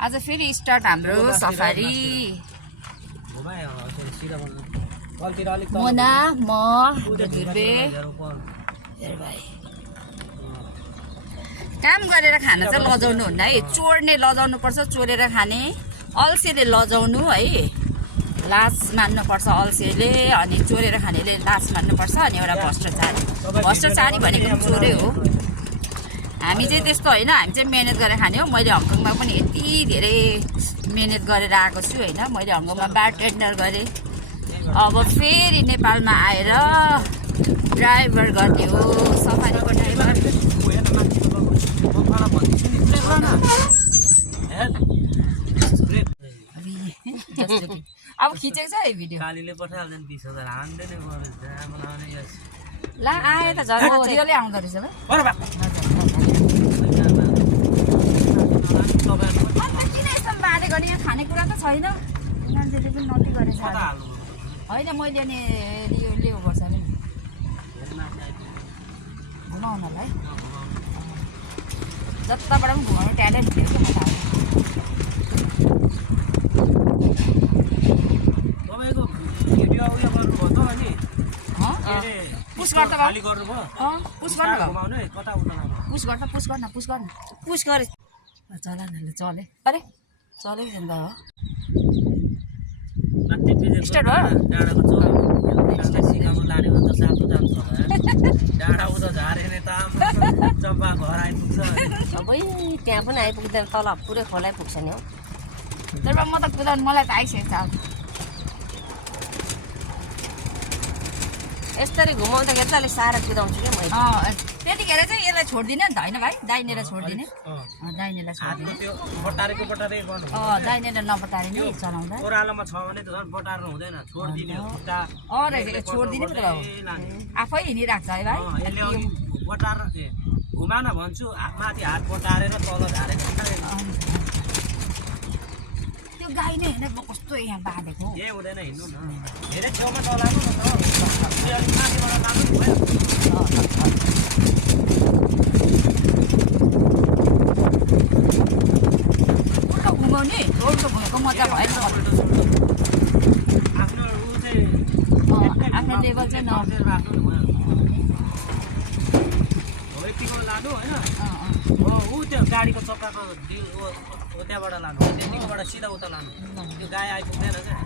आज फेरि स्टार्ट हाम्रो सफारी। मोना म ध्रुवे काम गरेर खाना चाहिँ लजाउनु हुन्न है, चोर्ने लजाउनु पर्छ, चोरेर खाने अल्छेले लजाउनु है, लाज मान्नुपर्छ अल्छेले, अनि चोरेर खानेले लाज मान्नुपर्छ। अनि एउटा भ्रष्टाचारी भनेको पनि चोरै हो। हामी चाहिँ त्यस्तो होइन, हामी चाहिँ मिहिनेत गरेर खाने हो। मैले हङकङमा पनि यति धेरै मिहिनेत गरेर आएको छु होइन। मैले हङकङमा बारटेन्डर गरेँ, अब फेरि नेपालमा आएर ड्राइभर गर्ने हो, सफारीको ड्राइभर। अब खिचेको छ है भिडियो, ला आयो त झन् रियलै आउँदो रहेछ ल। किन यस्तो बाँधे गर्ने, यहाँ खानेकुरा त छैन, मान्छेले पनि नटी गरेछ होइन। मैले नि लियो पर्छ नि घुमाउनलाई, जताबाट पनि घुमाउनु ट्यालेन्ट थियो कि म पुस गर्न पुस गरे चला न चले। अरे चलेको नि त हो, स्टार्ट भयो। अबै त्यहाँ पनि आइपुग्दैन, तल पुरै खोला पुग्छ नि हो। तर म त कुदाउनु मलाई त आइसकेको छ। यसरी घुमाउँदाखेरि चाहिँ अलिक साह्रो कुदाउँछु क्या मैले। त्यतिखेर चाहिँ यसलाई छोडिदिने नि त होइन भाइ, दाहिनेलाई छोडिदिने, दाहिनेलाई छोडिदिने, दाहिनेलाई नपटारिने चलाउँदा। छोडिदिने पो त हो, आफै हिँडिरहेको छ है भाइ। घुमाउन भन्छु, माथि हात पटारेर तल झारेर त्यो गाई नै हेर्न कस्तो यहाँ बाँधेको के हुँदैन, हिँड्नु न धेरै छेउमा चलाउनु न त, अलिक माथिबाट लाग्नु भयो। उल्टो घुमाउने, उल्टो घुमेको मजा भएन। आफ्नो ऊ चाहिँ आफ्नो लेभल चाहिँ राख्नु भयो। हो यतिको लानु होइन, हो ऊ त्यो गाडीको चक्काको त्यहाँबाट लानु, त्यतिकोबाट सिधा उता लानु, त्यो गाई आइपुग्दैन क्या,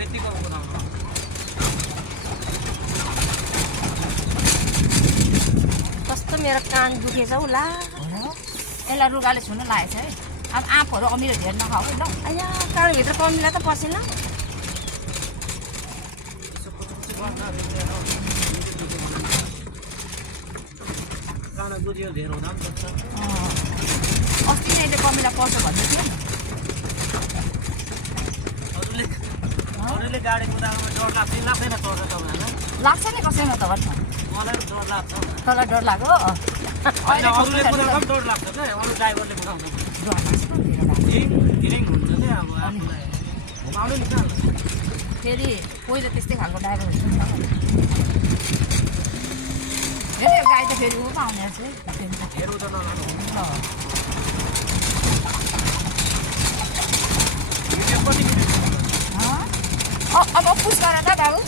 यतिको कुदाउनु। कस्तो मेरो कान दुखेछ हौ ला, यसलाई रुगाले छुनु लागेको छ है। अब आँपहरू अमिलो धेर नखाऊ ल। अया कानभित्र कमिला त पसेन। बुझ्यो धेर हुँदा पनि सक्छ। अस्ति नै कमिला पर्छ भन्दै थियो नि। अरूले गाडी कुदाउनुमा डर लाग्छ लाग्दैन चढ्छ तपाईँहरूलाई? लाग्छ नि कसैमा त भन्छ, मलाई पनि डर लाग्छ। तँलाई डर लाग्यो? अरूले कुदाउँदा पनि डर लाग्छ क्या, अरू ड्राइभरले कुदाउँदा डर लाग्छ हिरिङ हुन्छ क्या। अब आफूलाई घुमाउनु नि कहाँ फेरि पहिला त्यस्तै खालको ड्राइभर हुन्छ नि त। फेरि गाई त फेरि ऊ पो आउने रहेछ है। हेर उता नलानु। अब पुस गर त बाबु।